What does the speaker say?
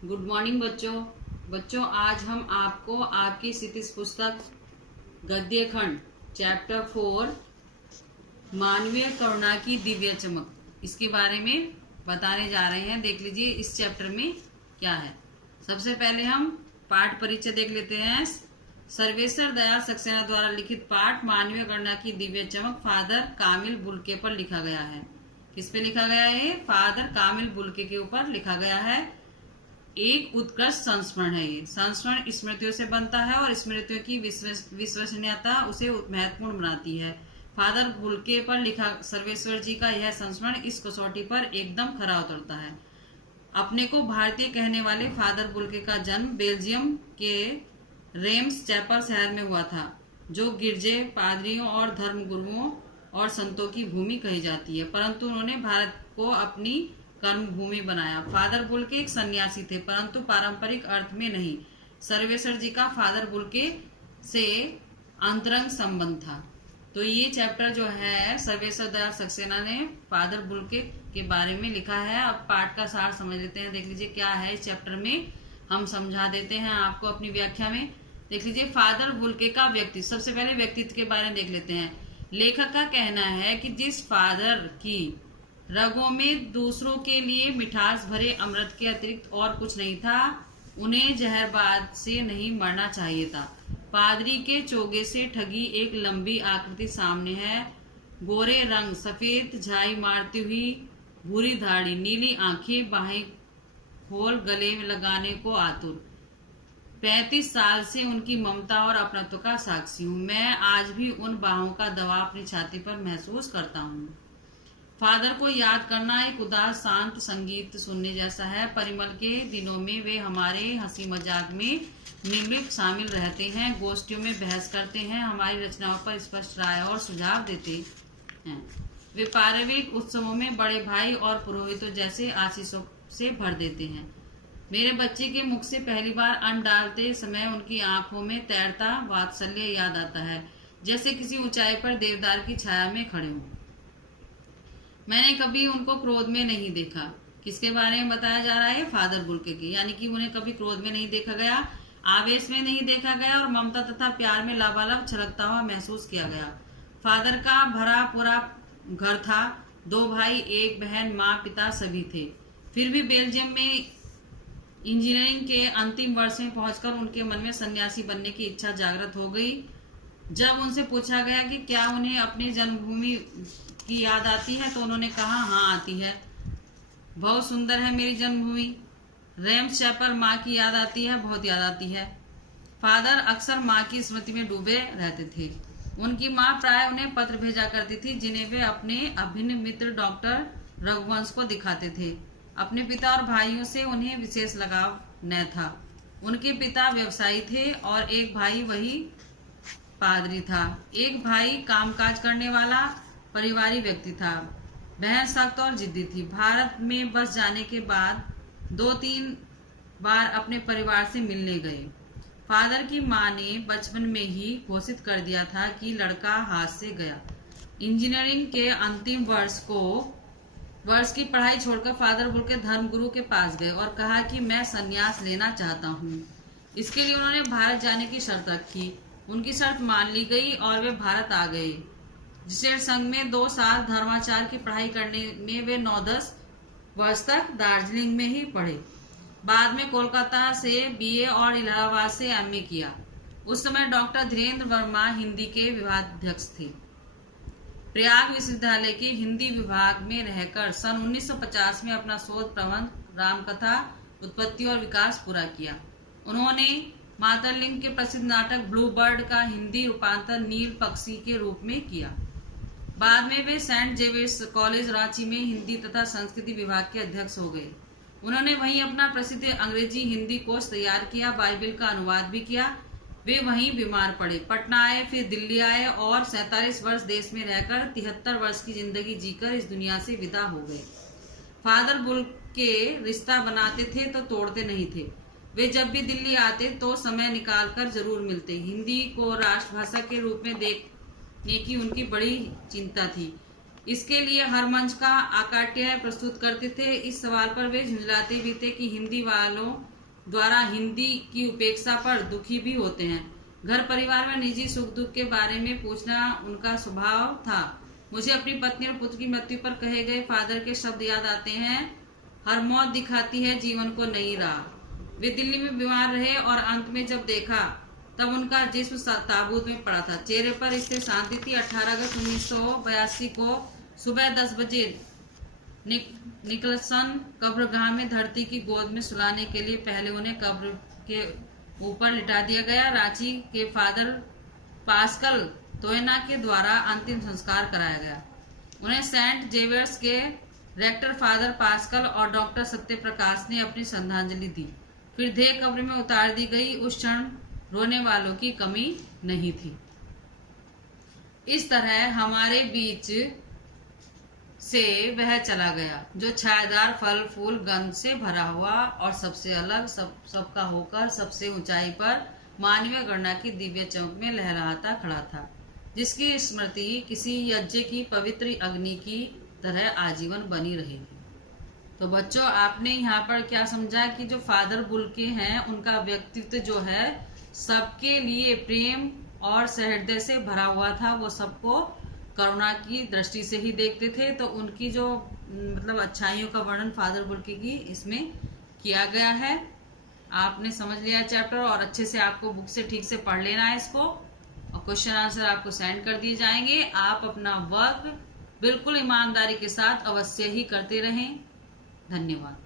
Good morning बच्चों आज हम आपको आपकी स्थिति पुस्तक गद्य खंड चैप्टर 4 मानवीय करुणा की दिव्य चमक इसके बारे में बताने जा रहे हैं। देख लीजिए इस चैप्टर में क्या है। सबसे पहले हम पाठ परिचय देख लेते हैं। सर्वेश्वर दयाल सक्सेना द्वारा लिखित पाठ मानवीय करुणा की दिव्य चमक फादर कामिल बुल्के पर लिखा गया है। किस पे लिखा गया है? फादर कामिल बुल्के के ऊपर लिखा गया है। एक उत्कृष्ट संस्मरण है। ये संस्मरण स्मृतियों से बनता है और स्मृतियों की विश्वसनीयता उसे महत्वपूर्ण बनाती है। फादर बुल्के पर लिखा सर्वेश्वर जी का यह संस्मरण इस कसौटी पर एकदम खरा उतरता है। अपने को भारतीय कहने वाले फादर बुल्के का जन्म बेल्जियम के रेम्स चैपल शहर में हुआ था, जो गिरजे, पादरियों और धर्मगुरुओं और संतों की भूमि कही जाती है, परंतु उन्होंने भारत को अपनी कर्म भूमि बनाया। फादर बुल्के एक सन्यासी थे, परंतु पारंपरिक अर्थ में नहीं। सर्वेश्वर जी का फादर बुल्के से अंतरंग संबंध था। तो ये चैप्टर जो है सर्वेश्वर दयाल सक्सेना ने फादर बुल्के के बारे में लिखा है। अब पाठ का सार समझ लेते हैं। देख लीजिए क्या है इस चैप्टर में, हम समझा देते हैं आपको अपनी व्याख्या में। देख लीजिए फादर बुल्के का व्यक्तित्व। सबसे पहले व्यक्तित्व के बारे में देख लेते हैं। लेखक का कहना है कि जिस फादर की रगों में दूसरों के लिए मिठास भरे अमृत के अतिरिक्त और कुछ नहीं था, उन्हें जहरबाद से नहीं मरना चाहिए था। पादरी के चोगे से ठगी एक लंबी आकृति सामने है। गोरे रंग, सफेद झाई मारती हुई भूरी दाढ़ी, नीली आंखें, बाहें खोल गले में लगाने को आतुर। 35 साल से उनकी ममता और अपनत्व का साक्षी हूँ। मैं आज भी उन बाहों का दबाव अपनी छाती पर महसूस करता हूँ। फादर को याद करना एक उदास शांत संगीत सुनने जैसा है। परिमल के दिनों में वे हमारे हंसी मजाक में निर्लिप्त शामिल रहते हैं, गोष्ठियों में बहस करते हैं, हमारी रचनाओं पर स्पष्ट राय और सुझाव देते हैं। वे पारिवारिक उत्सवों में बड़े भाई और पुरोहितों जैसे आशीषों से भर देते हैं। मेरे बच्चे के मुख से पहली बार अन्न डालते समय उनकी आंखों में तैरता वात्सल्य याद आता है, जैसे किसी ऊंचाई पर देवदार की छाया में खड़े हों। मैंने कभी उनको क्रोध में नहीं देखा। किसके बारे में बताया जा रहा है? फादर बुल्के की, यानी कि उन्हें कभी क्रोध में नहीं देखा गया, आवेश में नहीं देखा गया और ममता तथा प्यार में लबालब छलकता हुआ महसूस किया गया। फादर का भरा पूरा घर था, 2 भाई, 1 बहन, माँ, पिता सभी थे। फिर भी बेल्जियम में इंजीनियरिंग के अंतिम वर्ष में पहुंचकर उनके मन में सन्यासी बनने की इच्छा जागृत हो गई। जब उनसे पूछा गया कि क्या उन्हें अपनी जन्मभूमि की याद आती है, तो उन्होंने कहा हाँ आती है, बहुत सुंदर है मेरी जन्मभूमि। रेम्स चैपल, माँ की याद आती है, बहुत याद आती है। फादर अक्सर माँ की स्मृति में डूबे रहते थे। उनकी माँ प्राय उन्हें पत्र भेजा करती थी, जिन्हें वे अपने अभिन्न मित्र डॉक्टर रघुवंश को दिखाते थे। अपने पिता और भाइयों से उन्हें विशेष लगाव न था। उनके पिता व्यवसायी थे और एक भाई वही पादरी था। एक भाई कामकाज करने वाला परिवारी व्यक्ति था। बहन सख्त और जिद्दी थी। भारत में बस जाने के बाद 2-3 बार अपने परिवार से मिलने गए। फादर की माँ ने बचपन में ही घोषित कर दिया था कि लड़का हाथ से गया। इंजीनियरिंग के अंतिम वर्ष की पढ़ाई छोड़कर फादर बुल्के धर्मगुरु के पास गए और कहा कि मैं संन्यास लेना चाहता हूँ। इसके लिए उन्होंने भारत जाने की शर्त रखी। उनकी शर्त मान ली गई और वे भारत आ गए। जिसे संघ में 2 साल धर्माचार की पढ़ाई करने में वे 9-10 वर्ष तक दार्जिलिंग में ही पढ़े। बाद में कोलकाता से बीए और इलाहाबाद से एमए किया। उस समय डॉक्टर धीरेन्द्र वर्मा हिंदी के विभागाध्यक्ष थे। प्रयाग विश्वविद्यालय के हिंदी विभाग में रहकर सन 1950 में अपना शोध प्रबंध रामकथा उत्पत्ति और विकास पूरा किया। उन्होंने मातरलिंग के प्रसिद्ध नाटक ब्लू बर्ड का हिंदी रूपांतर नील पक्षी के रूप में किया। बाद में वे सेंट जेवियर्स कॉलेज रांची में हिंदी तथा संस्कृति विभाग के अध्यक्ष हो गए। उन्होंने वहीं अपना प्रसिद्ध अंग्रेजी हिंदी कोश तैयार किया, बाइबिल का अनुवाद भी किया। वे वहीं बीमार पड़े, पटना आए, फिर दिल्ली आए और 47 वर्ष देश में रहकर 73 वर्ष की जिंदगी जीकर इस दुनिया से विदा हो गए। फादर बुल्के रिश्ता बनाते थे तो तोड़ते नहीं थे। वे जब भी दिल्ली आते तो समय निकालकर जरूर मिलते। हिंदी को राष्ट्रभाषा के रूप में देखने की उनकी बड़ी चिंता थी। इसके लिए हर मंच का आकाट्य प्रस्तुत करते थे। इस सवाल पर वे झुंझलाते भी थे कि हिंदी वालों द्वारा हिंदी की उपेक्षा पर दुखी भी होते हैं। घर परिवार में निजी सुख दुख के बारे में पूछना उनका स्वभाव था। मुझे अपनी पत्नी और पुत्र की मृत्यु पर कहे गए फादर के शब्द याद आते हैं, हर मौत दिखाती है जीवन को नई राह। वे दिल्ली में बीमार रहे और अंत में जब देखा तब उनका जिस्म ताबूत में पड़ा था। चेहरे पर इससे शांति थी। 18 अगस्त 1982 को सुबह 10 बजे निकलसन कब्रगाह में धरती की गोद में सुलाने के लिए पहले उन्हें कब्र के ऊपर लिटा दिया गया। रांची के फादर पास्कल तोयना के द्वारा अंतिम संस्कार कराया गया। उन्हें सेंट जेवियर्स के रेक्टर फादर पास्कल और डॉक्टर सत्यप्रकाश ने अपनी श्रद्धांजलि दी। फिर देह कब्र में उतार दी गई। उस क्षण रोने वालों की कमी नहीं थी। इस तरह हमारे बीच से वह चला गया जो छायादार फल फूल गंध से भरा हुआ और सबसे अलग सबका होकर सबसे ऊंचाई पर मानवीय गणना की दिव्य चमक में लहराता खड़ा था, जिसकी स्मृति किसी यज्ञ की पवित्र अग्नि की तरह आजीवन बनी रहेगी। तो बच्चों, आपने यहाँ पर क्या समझा कि जो फादर बुल्के हैं उनका व्यक्तित्व जो है सबके लिए प्रेम और सहृदय से भरा हुआ था। वो सबको करुणा की दृष्टि से ही देखते थे। तो उनकी जो मतलब अच्छाइयों का वर्णन फादर बुल्के की इसमें किया गया है। आपने समझ लिया चैप्टर, और अच्छे से आपको बुक से ठीक से पढ़ लेना है इसको, और क्वेश्चन आंसर आपको सेंड कर दिए जाएंगे। आप अपना वर्क बिल्कुल ईमानदारी के साथ अवश्य ही करते रहें। धन्यवाद।